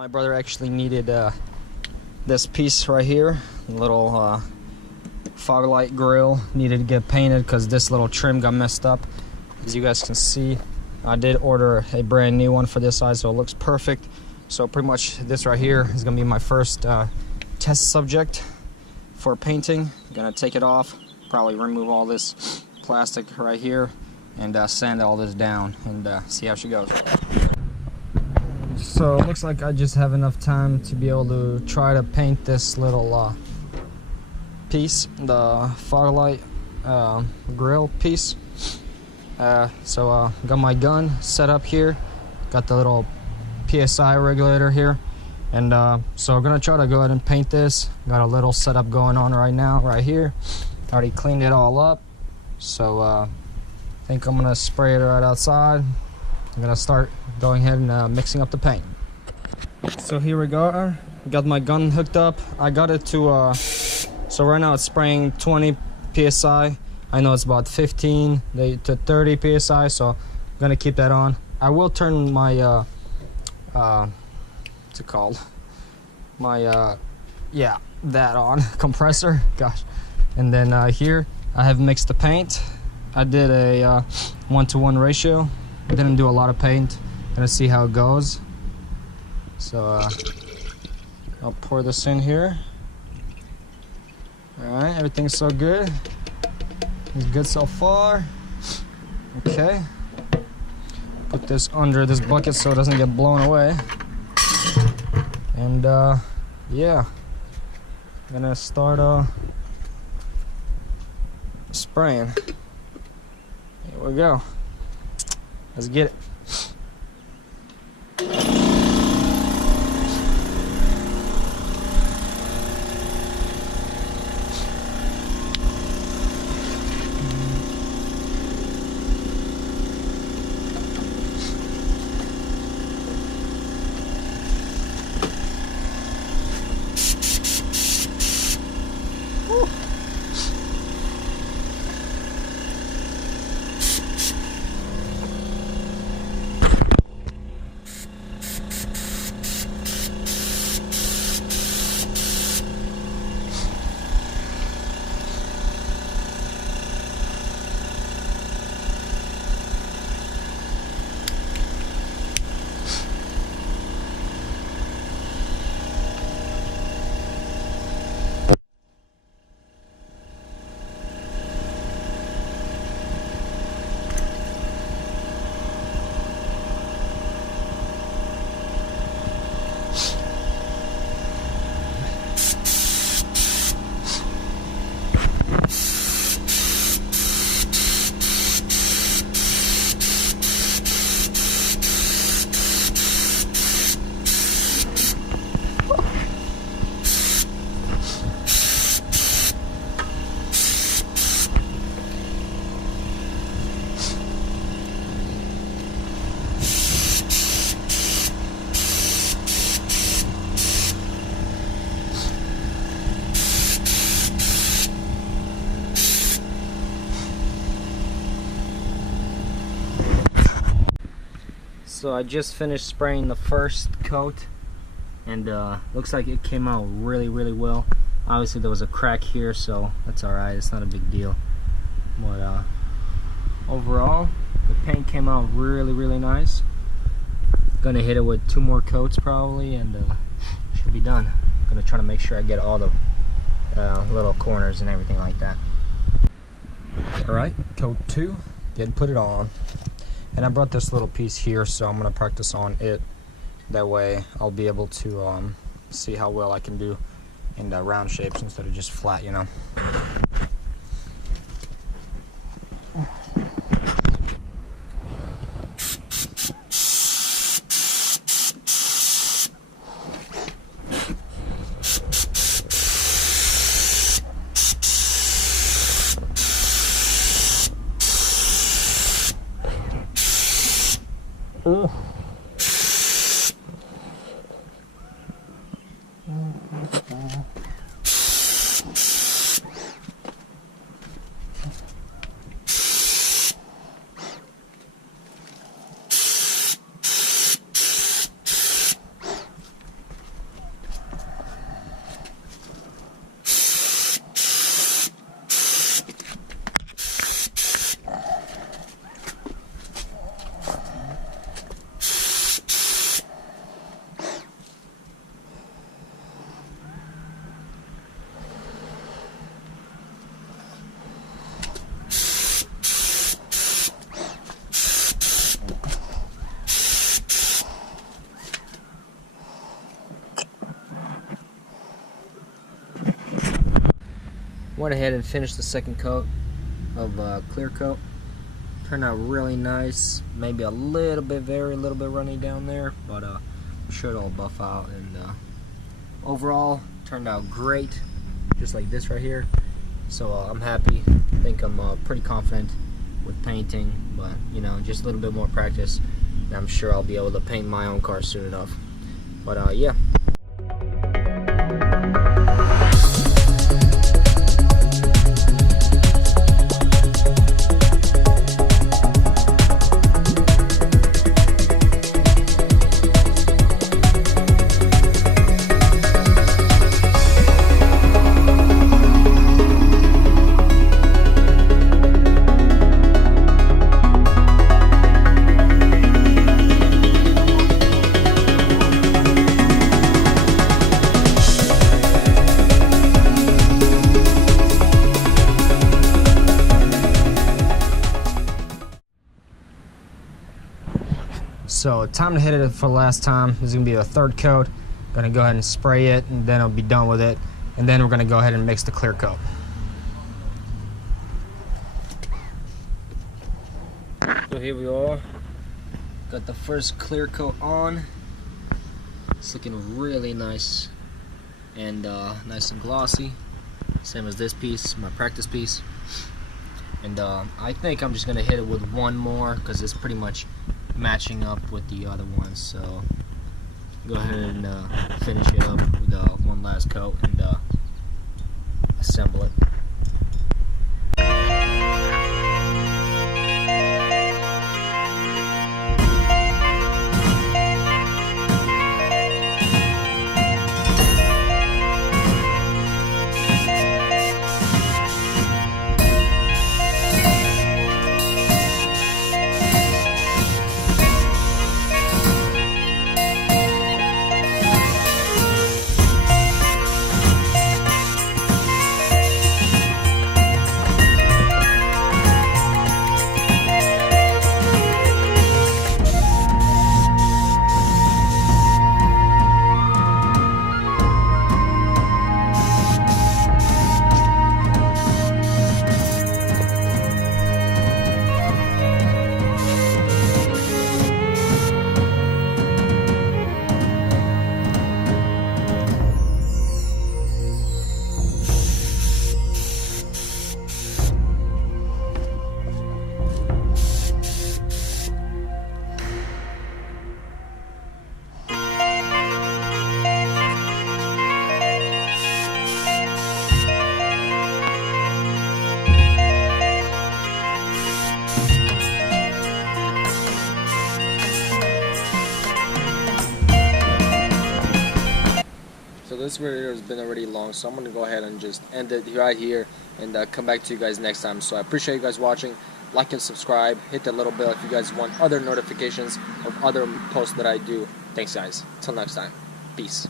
My brother actually needed this piece right here, little fog light grill, needed to get painted because this little trim got messed up. As you guys can see, I did order a brand new one for this size, so it looks perfect. So pretty much this right here is gonna be my first test subject for painting. I'm gonna take it off, probably remove all this plastic right here, and sand all this down and see how she goes. So it looks like I just have enough time to be able to try to paint this little piece, the fog light grill piece. So got my gun set up here, got the little PSI regulator here, and so we're gonna try to go ahead and paint this. Got a little setup going on right now, right here. Already cleaned it all up, so I think I'm gonna spray it right outside. I'm gonna start going ahead and mixing up the paint. So here we go. Got my gun hooked up. I got it to so right now it's spraying 20 psi. I know it's about 15 to 30 psi, so I'm gonna keep that on. I will turn my what's it called, my yeah, that on compressor, gosh. And then here I have mixed the paint. I did a 1-to-1 ratio. I didn't do a lot of paint. Gonna see how it goes. So I'll pour this in here. All right, everything's so good. It's good so far. Okay. Put this under this bucket so it doesn't get blown away. And yeah, I'm gonna start spraying. Here we go. Let's get it. So I just finished spraying the first coat, and looks like it came out really well. Obviously there was a crack here, so that's alright, it's not a big deal. But overall the paint came out really nice. Gonna hit it with 2 more coats probably, and should be done. Gonna try to make sure I get all the little corners and everything like that. Alright, coat 2, didn't put it on. And I brought this little piece here, so I'm gonna practice on it. That way I'll be able to see how well I can do in the round shapes instead of just flat, you know. went ahead and finished the second coat of clear coat. Turned out really nice. Maybe a little bit runny down there, but I'm sure it'll buff out. And overall, turned out great, just like this right here. So I'm happy. I think I'm pretty confident with painting, but you know, just a little bit more practice, and I'm sure I'll be able to paint my own car soon enough. But yeah. So time to hit it for the last time. This is gonna be a third coat. Gonna go ahead and spray it, and then I'll be done with it. And then we're gonna go ahead and mix the clear coat. So here we are. Got the first clear coat on. It's looking really nice and nice and glossy. Same as this piece, my practice piece. And I think I'm just gonna hit it with one more because it's pretty much matching up with the other ones. So go ahead and finish it up with one last coat and assemble it. So this video has been already long, so I'm going to go ahead and just end it right here and come back to you guys next time. So I appreciate you guys watching. Like and subscribe. Hit the little bell if you guys want other notifications of other posts that I do. Thanks guys. Till next time. Peace.